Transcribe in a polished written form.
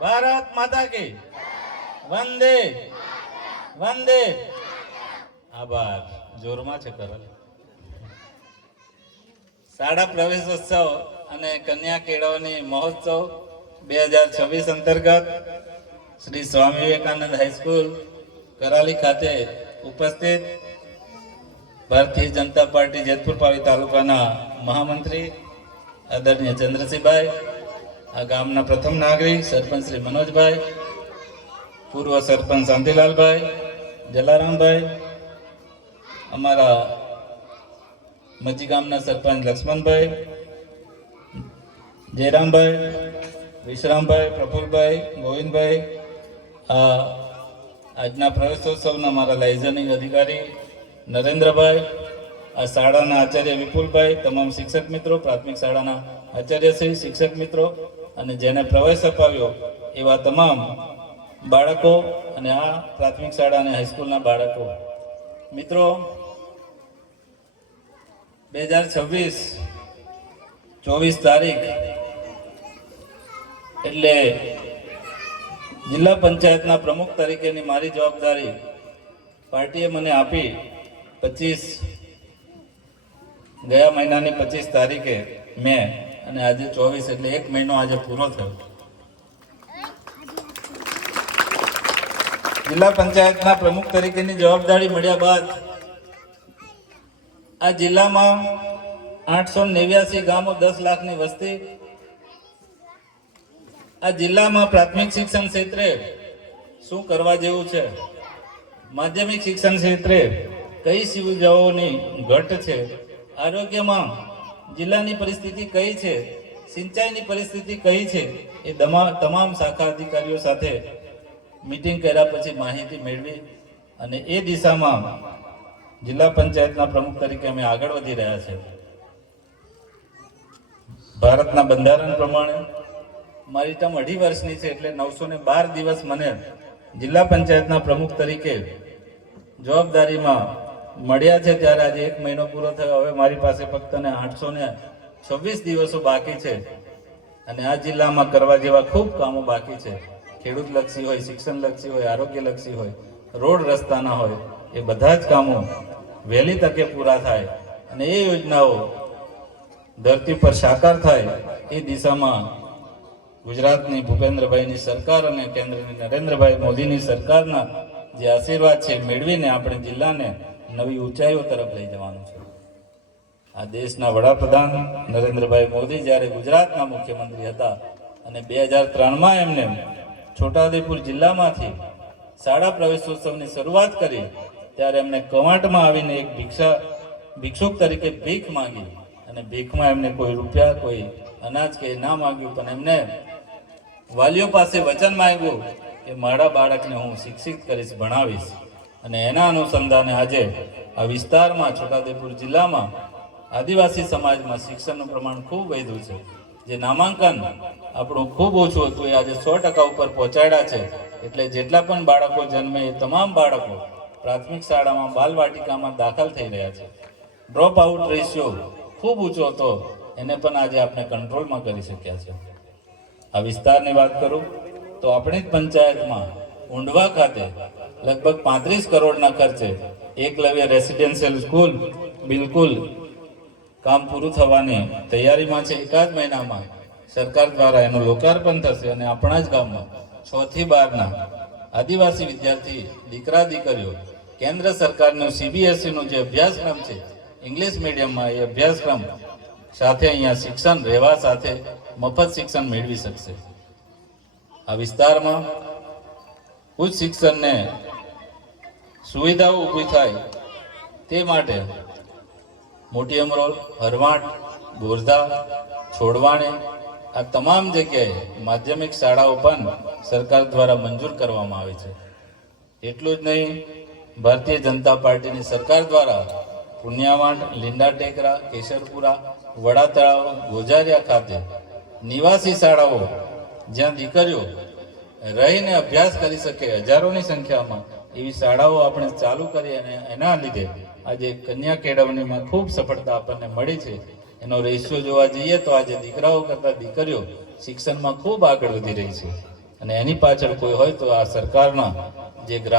ભારત માતા કી વંદે વંદે. આભાર. જોરમાં છે કરલ. શાળા પ્રવેશોત્સવ અને કન્યા કેળવણી મહોત્સવ 2026 અંતર્ગત શ્રી સ્વામી વિવેકાનંદ હાઈસ્કૂલ કરાલી ખાતે ઉપસ્થિત ભારતીય જનતા પાર્ટી જેતપુર પાવી તાલુકાના મહામંત્રી આદરણીય ચંદ્રસિંહભાઈ, આ ગામના પ્રથમ નાગરિક સરપંચ શ્રી મનોજભાઈ, પૂર્વ સરપંચ શાંતિલાલભાઈ, જલારામભાઈ, અમારા મજી ગામના સરપંચ લક્ષ્મણભાઈ, જયરામભાઈ, વિશ્રામભાઈ, પ્રફુલભાઈ, ગોવિંદભાઈ, આજના પ્રવેશોત્સવના મારા લાયઝનિંગ અધિકારી નરેન્દ્રભાઈ, આ શાળાના આચાર્ય વિપુલભાઈ, તમામ શિક્ષક મિત્રો, પ્રાથમિક શાળાના આચાર્યશ્રી, શિક્ષક મિત્રો અને જેને પ્રવેશ અપાવ્યો એવા તમામ બાળકો અને આ પ્રાથમિક શાળા અને હાઈસ્કૂલના બાળકો મિત્રો, 2026 તારીખ એટલે જિલ્લા પંચાયતના પ્રમુખ તરીકેની મારી જવાબદારી પાર્ટીએ મને આપી. 25 ગયા મહિનાની 25 તારીખે મેં અને આજે 24 એટલે 1 મહિનો આજે પૂરો થયો. જિલ્લા પંચાયતના પ્રમુખ તરીકેની જવાબદારી મળ્યા બાદ આ જિલ્લામાં 889 ગામો, 10 લાખની વસ્તી. આ જિલ્લામાં પ્રાથમિક શિક્ષણ ક્ષેત્રે શું કરવા જેવું છે, માધ્યમિક શિક્ષણ ક્ષેત્રે કઈ સુવિધાઓની ઘટ છે, આરોગ્યમાં જિલ્લાની પરિસ્થિતિ કઈ છે, સિંચાઈની પરિસ્થિતિ કઈ છે, એ તમામ શાખા અધિકારીઓ સાથે મીટિંગ કર્યા પછી માહિતી મેળવી અને એ દિશામાં જિલ્લા પંચાયતના પ્રમુખ તરીકે અમે આગળ વધી રહ્યા છે. ભારતના બંધારણ પ્રમાણે મારી ટર્મ 2.5 વર્ષની છે એટલે 912 દિવસ મને જિલ્લા પંચાયતના પ્રમુખ તરીકે જવાબદારીમાં મળ્યા છે. ત્યારે આજે 1 મહિનો પૂરો થયો. હવે મારી પાસે ફક્ત 826 દિવસો બાકી છે અને આ જિલ્લામાં કરવા જેવા ખૂબ કામો બાકી છે. ખેડૂત લક્ષી હોય, શિક્ષણ લક્ષી હોય, આરોગ્ય લક્ષી હોય, રોડ રસ્તાના હોય, એ બધા જ કામો વહેલી તકે પૂરા થાય અને એ યોજનાઓ ધરતી પર સાકાર થાય એ દિશામાં ગુજરાતની ભૂપેન્દ્રભાઈની સરકાર અને કેન્દ્રની નરેન્દ્રભાઈ મોદીની સરકારના જે આશીર્વાદ છે મેળવીને આપણે જિલ્લાને નવી ઊંચાઈઓ તરફ લઈ જવાનું છે. આ દેશના વડાપ્રધાન નરેન્દ્રભાઈ મોદી જ્યારે ગુજરાતના મુખ્યમંત્રી હતા અને 2003માં એમને છોટાઉદેપુર જિલ્લામાંથી શાળા પ્રવેશોત્સવની શરૂઆત કરી ત્યારે એમને કવાંટમાં આવીને એક ભિક્ષુક તરીકે ભીખ માંગી અને ભીખમાં એમને કોઈ રૂપિયા, કોઈ અનાજ કે ના માંગ્યું, પણ એમને વાલીઓ પાસે વચન માંગ્યું કે મારા બાળકને હું શિક્ષિત કરીશ, ભણાવીશ. અને એના અનુસંધાને આજે આ વિસ્તારમાં છોટાઉદેપુર જિલ્લામાં આદિવાસી સમાજમાં શિક્ષણનું પ્રમાણ ખૂબ વધ્યું છે. જે નામાંકન આપણું ખૂબ ઓછું હતું એ આજે 100% ઉપર પહોંચાડ્યા છે. એટલે જેટલા પણ બાળકો જન્મે એ તમામ બાળકો પ્રાથમિક શાળામાં, બાલવાટિકામાં દાખલ થઈ રહ્યા છે. ડ્રોપ આઉટ રેશિયો ખૂબ ઊંચો હતો, એને પણ આજે આપણે કંટ્રોલમાં કરી શક્યા છે. આ વિસ્તારની વાત કરું તો આપણી જ પંચાયતમાં ઊંડવા ખાતે લગભગ 35 કરોડના ખર્ચે એકલવ્ય રેસિડેન્શિયલ સ્કૂલ બિલકુલ કામ પૂરું થવાની તૈયારીમાં છે. 1 મહિનામાં સરકાર દ્વારા એનું લોકાર્પણ થશે અને આપણા જ ગામમાં 6 થી 12ના આદિવાસી વિદ્યાર્થી દીકરા દીકરીઓ કેન્દ્ર સરકારનો CBSEનો જે અભ્યાસક્રમ છે ઇંગ્લિશ મીડિયમમાં, એ અભ્યાસક્રમ સાથે અહીંયા શિક્ષણ રહેવા સાથે મફત શિક્ષણ મેળવી શકશે. આ વિસ્તારમાં ઉચ્ચ શિક્ષણને સુવિધાઓ ઊભી થાય તે માટે મોટી અમરોલ, હરવાટ, ગોરધા, છોડવાણી આ તમામ જગ્યાએ માધ્યમિક શાળાઓ પણ સરકાર દ્વારા મંજૂર કરવામાં આવી છે. એટલું જ નહીં, ભારતીય જનતા પાર્ટીની સરકાર દ્વારા પુણ્યાવાડ, લીંડા ટેકરા, કેશરપુરા, વડા તળાવ, ગોજારિયા ખાતે નિવાસી શાળાઓ જ્યાં દીકરીઓ રહીને અભ્યાસ કરી શકે હજારોની સંખ્યામાં એવી શાળાઓ આપણે ચાલુ કરી અને એના લીધે આજે કન્યા કેળવણીમાં ખૂબ સફળતા આપણને મળી છે. એનો રેશિયો જોવા જઈએ તો આજે દીકરાઓ કરતાં દીકરીઓ શિક્ષણમાં ખૂબ આગળ વધી રહી છે. અને એની પાછળ કોઈ હોય તો આ સરકારના જે